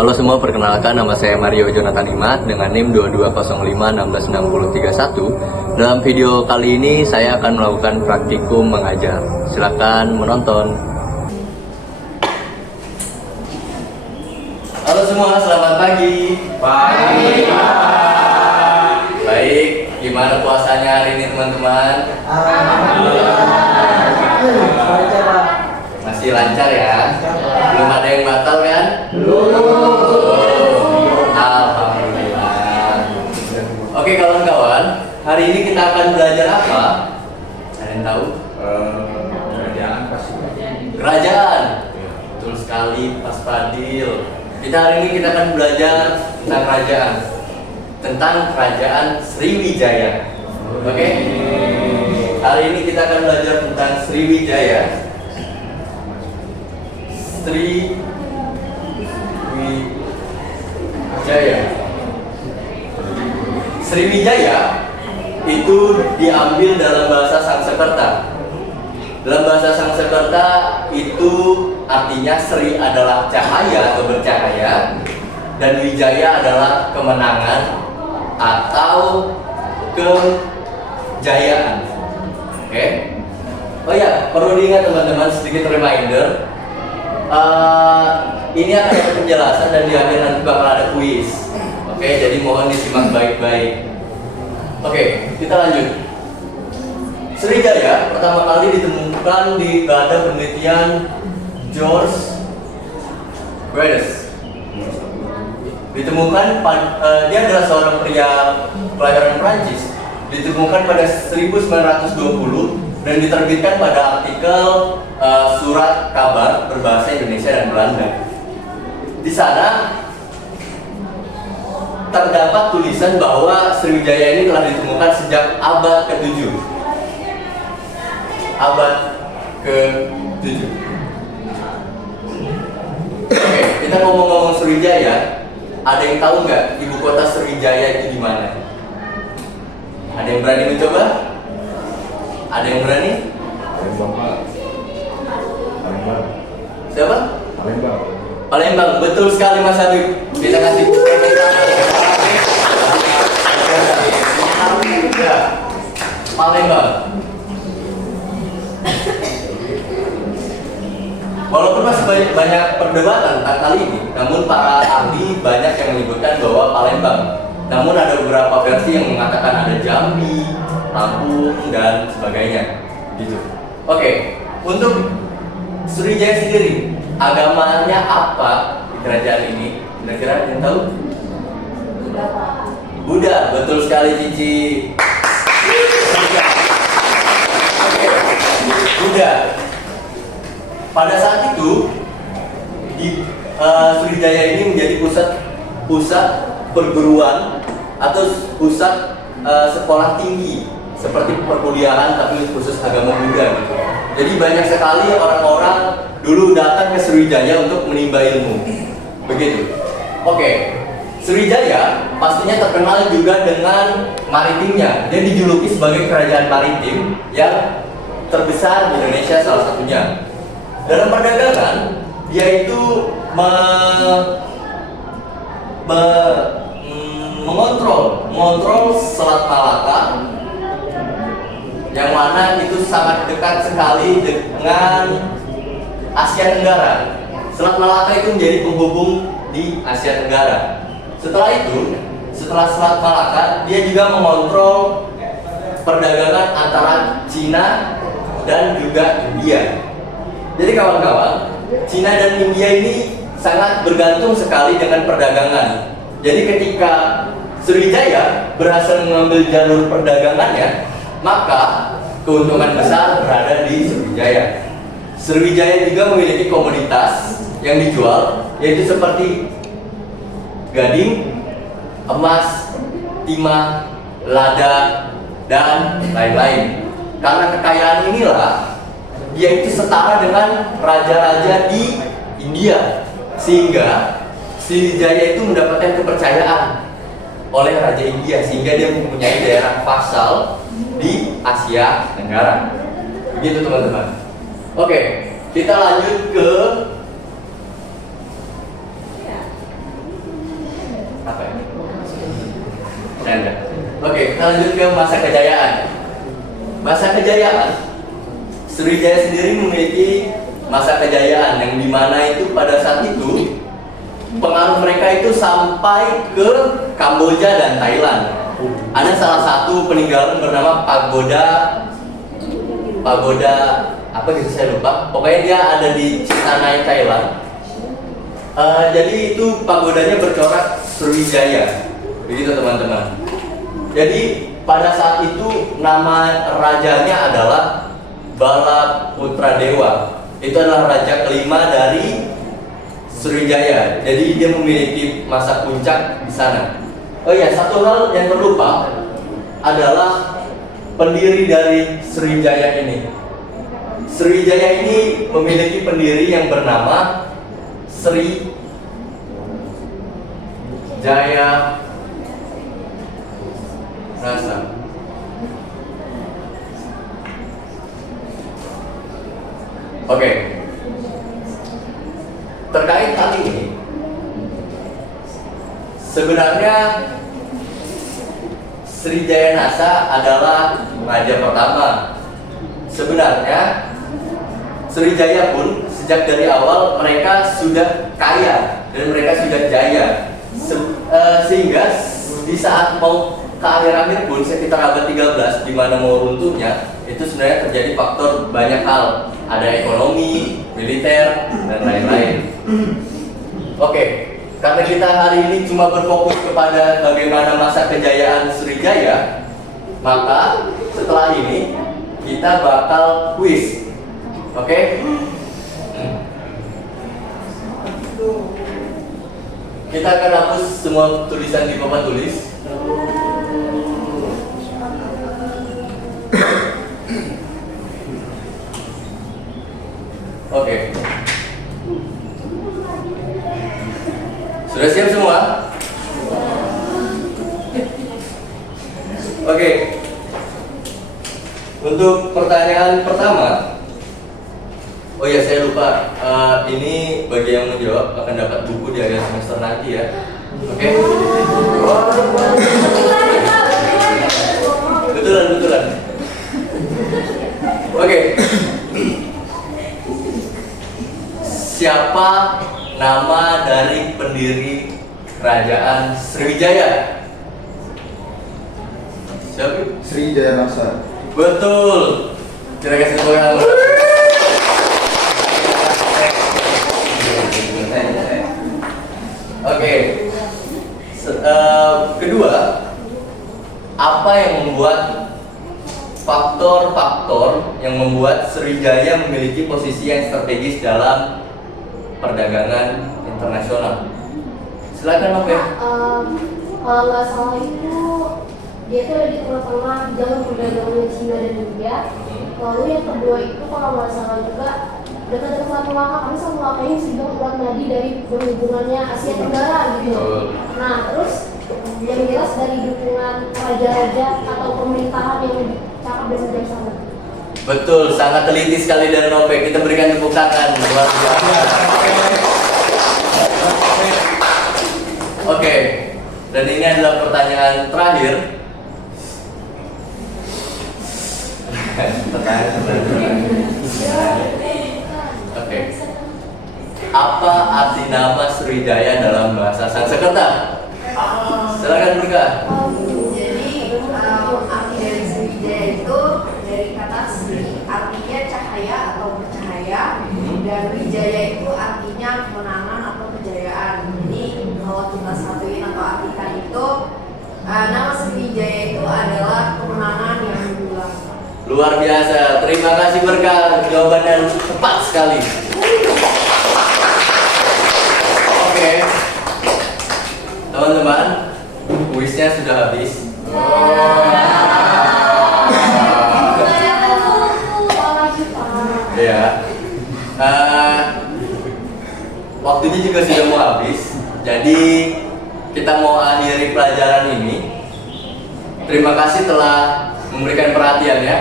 Halo semua, perkenalkan nama saya Mario Jonathan Imat dengan NIM 2205166031. Dalam video kali ini saya akan melakukan praktikum mengajar. Silakan menonton. Halo semua, selamat pagi. Pagi. Baik, gimana puasanya hari ini teman-teman? Masih lancar ya? Belum ada yang batal kan? Alhamdulillah. Oke kawan-kawan, hari ini kita akan belajar apa? Ada yang tahu? Kerajaan pasti. Kerajaan. Betul sekali, Pas Fadil. Hari ini kita akan belajar tentang kerajaan. Tentang kerajaan Sriwijaya. Oke? Hari ini kita akan belajar tentang Sriwijaya. Sriwijaya itu diambil dalam bahasa Sanskerta. Dalam bahasa Sanskerta itu artinya Sri adalah cahaya atau bercahaya, dan Wijaya adalah kemenangan atau kejayaan. Oke? Oh ya, perlu diingat teman-teman, sedikit reminder. Ini akan ada penjelasan dan di akhir nanti bakal ada kuis. Oke, jadi mohon disimak baik-baik. Oke, kita lanjut. Sriwijaya pertama kali ditemukan di badan penelitian George Brades. Ditemukan dia adalah seorang pria kelahiran Prancis. Ditemukan pada 1920 dan diterbitkan pada artikel surat kabar berbahasa Indonesia dan Belanda. Di sana terdapat tulisan bahwa Sriwijaya ini telah ditemukan sejak abad ke-7. Abad ke-7. Oke, kita ngomong-ngomong Sriwijaya, ada yang tahu nggak ibu kota Sriwijaya itu di mana? Ada yang berani mencoba? Ada yang berani? Palembang. Siapa? Palembang. Palembang, betul sekali Mas Habib. Kita kasih Palembang. Walaupun masih banyak perdebatan tentang hal ini, namun para ahli banyak yang menyebutkan bahwa Palembang. Namun ada beberapa versi yang mengatakan ada Jambi, Lampung, dan sebagainya. Gitu. Oke, untuk Sriwijaya sendiri, agamanya apa di kerajaan ini? Kira-kira ada yang tahu? Buddha, betul sekali Cici. Buddha. Pada saat itu di Sriwijaya ini menjadi pusat perguruan atau pusat sekolah tinggi seperti perkuliahan tapi khusus agama Buddha gitu. Jadi banyak sekali orang-orang dulu datang ke Sriwijaya untuk menimba ilmu. Begitu. Oke. Sriwijaya pastinya terkenal juga dengan maritimnya. Dia dijuluki sebagai kerajaan maritim yang terbesar di Indonesia salah satunya. Dalam perdagangan, dia itu mengontrol Selat Malaka, yang mana itu sangat dekat sekali dengan Asia Tenggara. Selat Malaka itu menjadi penghubung di Asia Tenggara. Setelah Selat Malaka, dia juga mengontrol perdagangan antara Cina dan juga India. Jadi kawan-kawan, Cina dan India ini sangat bergantung sekali dengan perdagangan. Jadi ketika Sriwijaya berhasil mengambil jalur perdagangannya, maka keuntungan besar berada di Sriwijaya. Sriwijaya juga memiliki komoditas yang dijual, yaitu seperti gading, emas, timah, lada, dan lain-lain. Karena kekayaan inilah dia itu setara dengan raja-raja di India, sehingga Sriwijaya itu mendapatkan kepercayaan oleh Raja India, sehingga dia mempunyai daerah vassal di Asia Tenggara. Begitu teman-teman. Oke, kita lanjut ke bercanda. Oke, kita lanjut ke masa kejayaan. Masa kejayaan, Sriwijaya sendiri memiliki masa kejayaan yang dimana itu pada saat itu pengaruh mereka itu sampai ke Kamboja dan Thailand. Ada salah satu peninggalan bernama pagoda apa gitu saya lupa. Pokoknya dia ada di Chitanai, Thailand. Jadi itu pagodanya bercorak Sriwijaya, begitu teman-teman. Jadi pada saat itu nama rajanya adalah Bala Putra Dewa. Itu adalah raja kelima dari Sriwijaya. Jadi dia memiliki masa puncak di sana. Oh iya, satu hal yang terlupa adalah pendiri dari Sriwijaya ini. Sriwijaya ini memiliki pendiri yang bernama Sri Jaya Rasa. Oke. Terkait hal ini, sebenarnya Sriwijaya Nasa adalah raja pertama. Sebenarnya Sriwijaya pun sejak dari awal mereka sudah kaya dan mereka sudah jaya. Sehingga di saat mau ke akhir-akhir pun sekitar abad 13 di mana mau runtuhnya itu sebenarnya terjadi faktor banyak hal. Ada ekonomi, militer, dan lain-lain. Oke, karena kita hari ini cuma berfokus kepada bagaimana masa kejayaan Sriwijaya, maka setelah ini kita bakal quiz. Oke? Kita akan hapus semua tulisan di papan tulis. Oke. Sudah siap semua? Oke. Untuk pertanyaan pertama, oh ya saya lupa, ini bagi yang menjawab akan dapat buku di akhir semester nanti ya. Oke? Betulan. Oke. Siapa nama dari pendiri kerajaan Sriwijaya? Siapa? Sriwijaya Nasa. Betul. Kita kasih tepuk tangan. Oke. Kedua, apa yang membuat faktor-faktor yang membuat Sriwijaya memiliki posisi yang strategis dalam perdagangan internasional? Silakan, Oke. Kalau nggak salah itu dia tuh ada di tengah-tengah jalur perdagangan Cina dan India. Lalu yang kedua itu kalau nggak salah juga dekat dengan Selat Melaka, karena Selat Melaka ini sudah kuat nadi dari berhubungannya Asia Tenggara gitu. Nah terus yang jelas dari dukungan raja-raja atau pemerintahan yang cakap dan bijaksana. Betul, sangat teliti sekali dari Nopek. Kita berikan tepuk tangan. Luar biasa. Oke, dan ini adalah pertanyaan terakhir. Oke. Apa arti nama Sriwijaya dalam bahasa Sanskerta? Silakan Burka. Jadi arti dari Sriwijaya itu dari kata Sri, artinya cahaya atau bercahaya, dan Wijaya itu artinya kemenangan atau kejayaan. Jadi kalau kita satuin atau artikan itu, nama Sriwijaya itu adalah kemenangan yang mendulang. Luar biasa. Terima kasih Berkah. Jawabannya tepat sekali. Oke. Teman-teman, kuisnya sudah habis. Ya. Waktunya juga sudah mau habis. Jadi kita mau akhiri pelajaran ini. Terima kasih telah memberikan perhatian ya.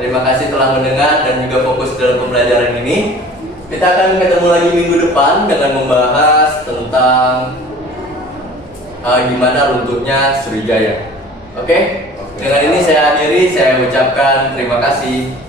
Terima kasih telah mendengar dan juga fokus dalam pembelajaran ini. Kita akan ketemu lagi minggu depan dengan membahas tentang gimana runtuhnya Sriwijaya. Oke? Dengan ini saya akhiri, saya ucapkan terima kasih.